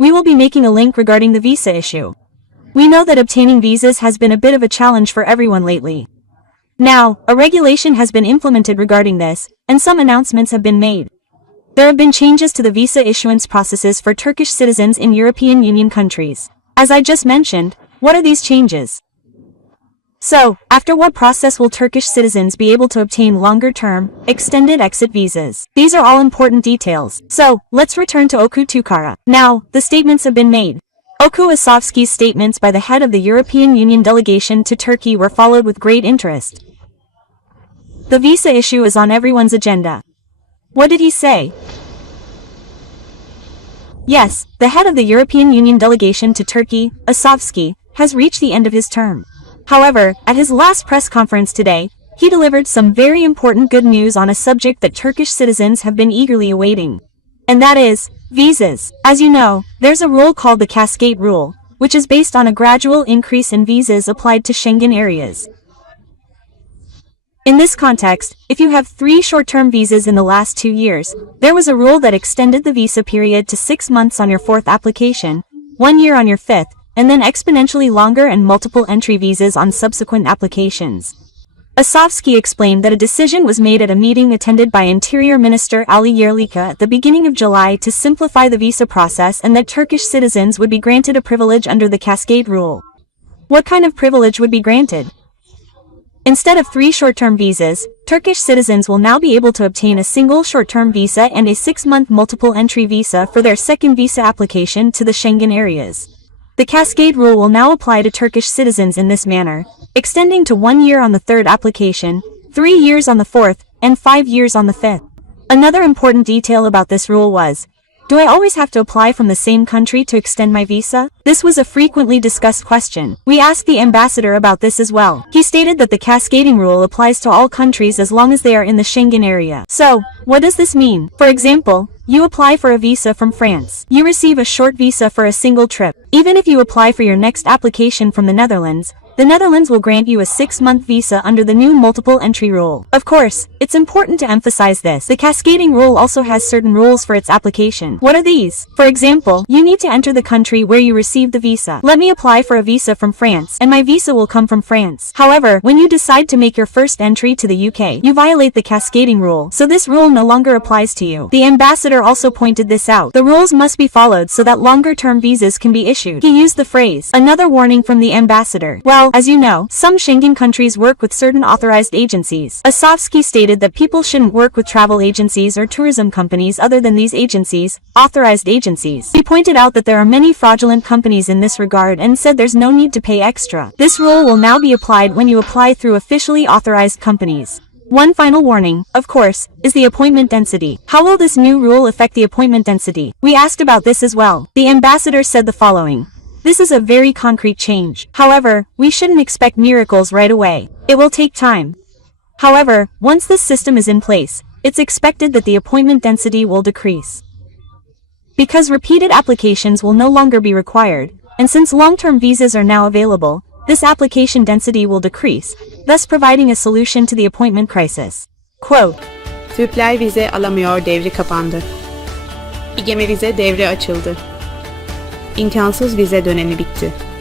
we will be making a link regarding the visa issue. We know that obtaining visas has been a bit of a challenge for everyone lately. Now, a regulation has been implemented regarding this, and some announcements have been made. There have been changes to the visa issuance processes for Turkish citizens in European Union countries. As I just mentioned, what are these changes? So, after what process will Turkish citizens be able to obtain longer-term, extended exit visas? These are all important details. So, let's return to Oku Tukara. Now, the statements have been made. Oku Asofsky's statements by the head of the European Union delegation to Turkey were followed with great interest. The visa issue is on everyone's agenda. What did he say? Yes, the head of the European Union delegation to Turkey, Asofsky, has reached the end of his term. However, at his last press conference today, he delivered some very important good news on a subject that Turkish citizens have been eagerly awaiting. And that is, visas. As you know, there's a rule called the Cascade Rule, which is based on a gradual increase in visas applied to Schengen areas. In this context, if you have 3 short-term visas in the last 2 years, there was a rule that extended the visa period to 6 months on your 4th application, 1 year on your 5th, and then exponentially longer and multiple entry visas on subsequent applications. Asofsky explained that a decision was made at a meeting attended by Interior Minister Ali Yerlika at the beginning of July to simplify the visa process and that Turkish citizens would be granted a privilege under the Cascade Rule. What kind of privilege would be granted? Instead of 3 short-term visas, Turkish citizens will now be able to obtain a single short-term visa and a 6-month multiple entry visa for their second visa application to the Schengen areas. The Cascade Rule will now apply to Turkish citizens in this manner, extending to 1 year on the 3rd application, 3 years on the 4th, and 5 years on the 5th. Another important detail about this rule was, do I always have to apply from the same country to extend my visa? This was a frequently discussed question. We asked the ambassador about this as well. He stated that the cascading rule applies to all countries as long as they are in the Schengen area. So, what does this mean? For example, you apply for a visa from France. You receive a short visa for a single trip. Even if you apply for your next application from the Netherlands will grant you a 6-month visa under the new multiple entry rule. Of course, it's important to emphasize this. The cascading rule also has certain rules for its application. What are these? For example, you need to enter the country where you received the visa. Let me apply for a visa from France, and my visa will come from France. However, when you decide to make your first entry to the UK, you violate the cascading rule, so this rule no longer applies to you. The ambassador also pointed this out. The rules must be followed so that longer-term visas can be issued. He used the phrase, another warning from the ambassador. Well, as you know, some Schengen countries work with certain authorized agencies. Asofsky stated that people shouldn't work with travel agencies or tourism companies other than these agencies, authorized agencies. He pointed out that there are many fraudulent companies in this regard and said there's no need to pay extra. This rule will now be applied when you apply through officially authorized companies. One final warning, of course, is the appointment density. How will this new rule affect the appointment density? We asked about this as well. The ambassador said the following. This is a very concrete change. However, we shouldn't expect miracles right away. It will take time. However, once this system is in place, it's expected that the appointment density will decrease. Because repeated applications will no longer be required, and since long-term visas are now available, this application density will decrease, thus providing a solution to the appointment crisis. Quote, Türkler vize alamıyor devri kapandı. İGEME vize devri açıldı. İmkansız vize dönemi bitti.